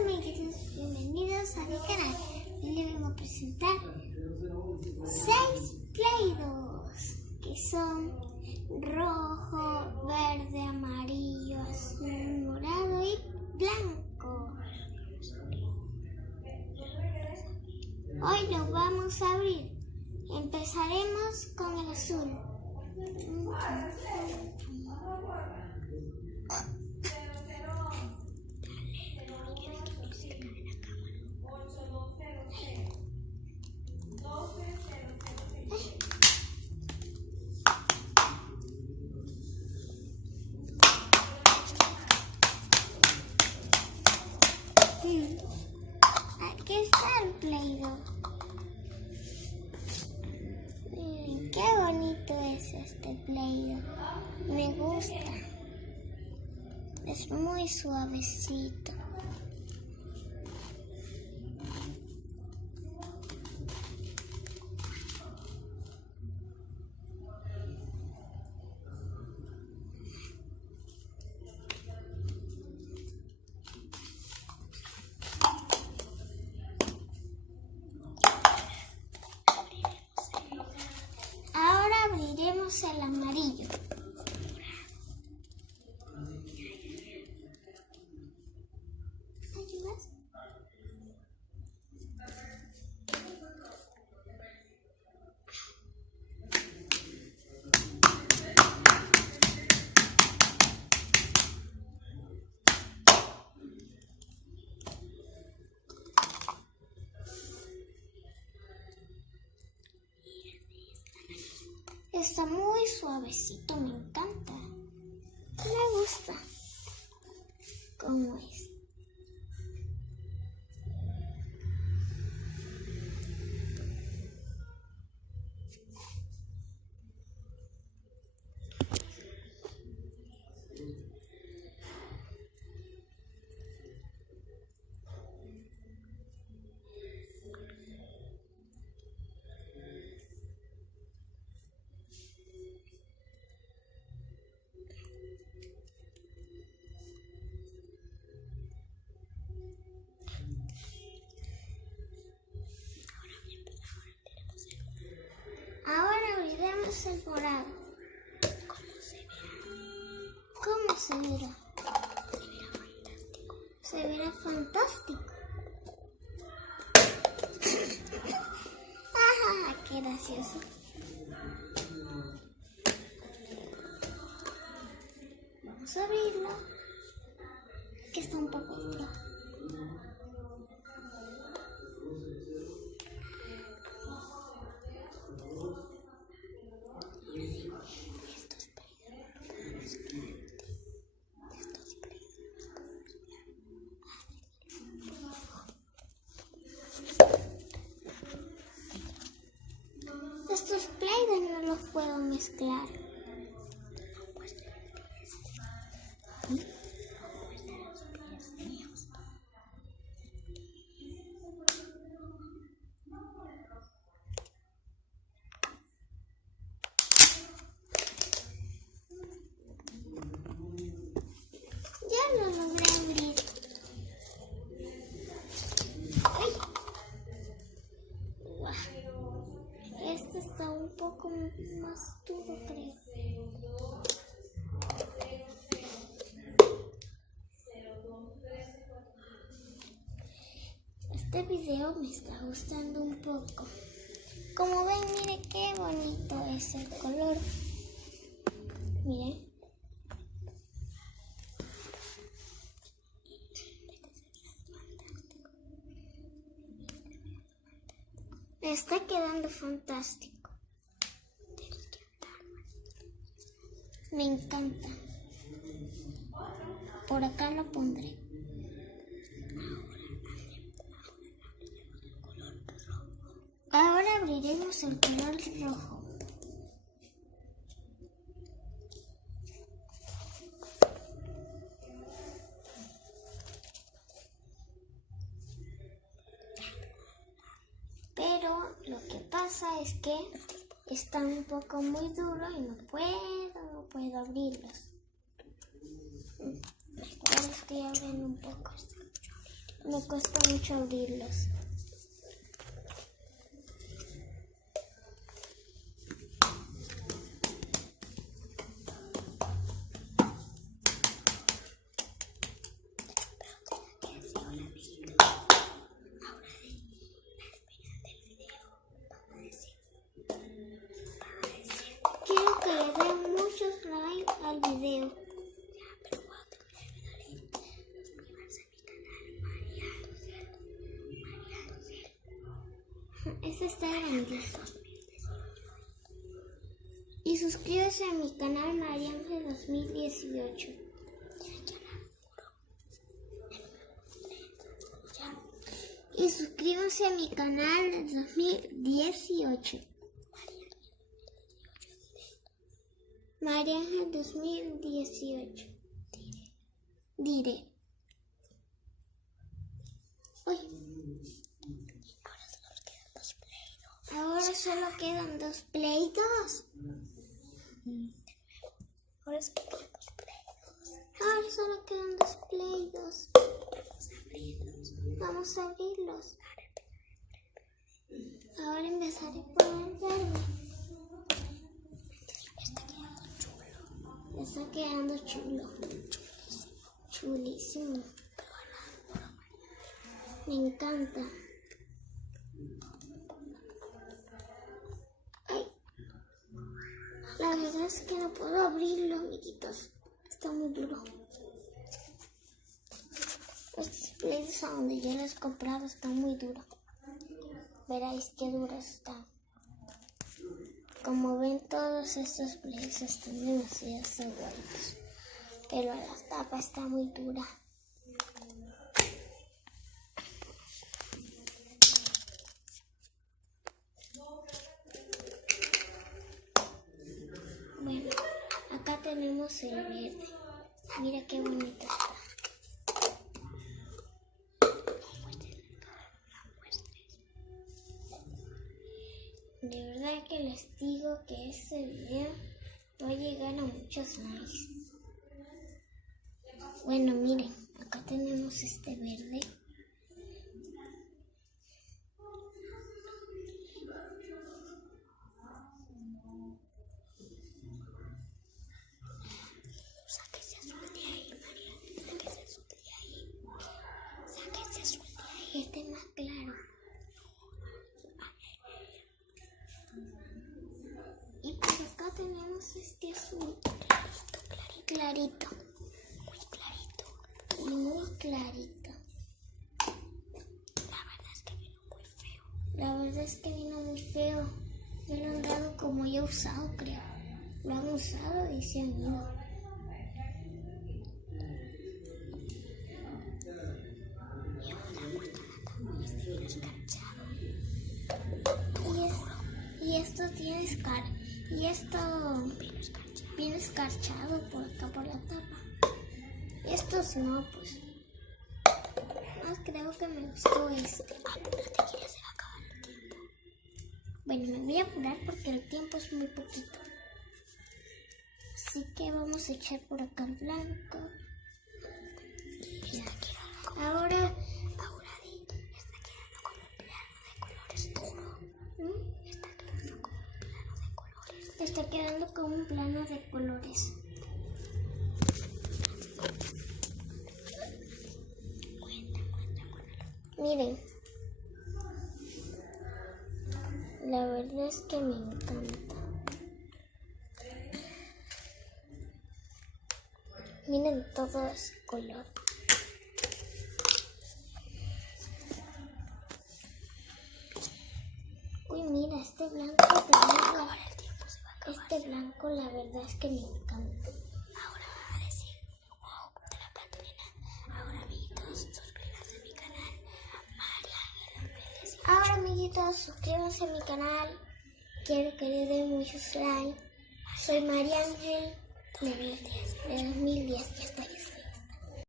amiguitos, bienvenidos a mi canal. Hoy les vengo a presentar 6 Play-Dohs que son rojo, verde, amarillo, azul, morado y blanco. Hoy los vamos a abrir. Empezaremos con el azul. Aquí está el Play-Doh. Miren qué bonito es este Play-Doh. Me gusta. Es muy suavecito. Ahora abriremos el amarillo. ¿Ayudas? Está muy suavecito, me encanta. Me gusta cómo es. Ahora abriremos el morado. ¿Cómo se verá? Se verá fantástico. ¡Ah, qué gracioso! Vamos a abrirlo, que está un poco duro. Estos Play-Doh no los puedo mezclar. Ya lo logré abrir. ¡Ay! ¡Guau! Este está un poco más duro, creo. Este video me está gustando un poco. Como ven, miren qué bonito es el color. Miren. Me está quedando fantástico. Me encanta. Por acá lo pondré. Ahora abriremos el color rojo. Pero lo que pasa es que está un poco muy duro y no puedo abrirlos. Ahora estoy abriendo un poco. Me cuesta mucho abrirlos. Quiero que le den muchos likes al video. Este está grandísimo. Y suscríbase a mi canal María Ángel 2018. Y suscríbase a mi canal 2018. María Ángel 2018. Diré. Uy. Ahora solo quedan dos Play 2. Ahora solo quedan dos Play 2. Vamos a abrirlos. Ahora empezaré por el verde. Está quedando chulo. Chulísimo. Me encanta. La verdad es que no puedo abrirlo, amiguitos. Está muy duro. Los displays a donde yo los he comprado están muy duros. Veréis qué duros están. Como ven, todos estos displays están demasiado igualitos. Pero la tapa está muy dura. Bueno, acá tenemos el verde. Mira qué bonito está. De verdad que les digo que este video va a llegar a muchos likes. Bueno, miren, acá tenemos este verde. Sáquese azul de ahí, María. Sáquese azul de ahí. Sáquese azul de ahí. Este es más claro. Y por acá tenemos este azul. Clarito. Muy clarito. Y muy clarito. La verdad es que vino muy feo. La verdad es que vino muy feo. Me lo han dado como yo he usado, creo. Lo han usado y se han ido. Y esto tiene y esto viene escarchado por acá por la tapa. Y estos no, pues. Creo que me gustó este. Apúrate que ya se va a acabar el tiempo. Bueno, me voy a apurar porque el tiempo es muy poquito. Así que vamos a echar por acá el blanco. Ya. Ahora está quedando como un plano de colores duro. Está quedando como un plano de colores. Miren, la verdad es que me encanta. Miren todo ese color. Uy, mira, este blanco la verdad es que me encanta. Ahora va a decir, wow, de la plastilina. Ahora, amiguitos, suscríbanse a mi canal, María Ángel. Ahora, amiguitos, suscríbanse a mi canal. Quiero que le den muchos likes. Soy María Ángel de 2010. Ya estoy.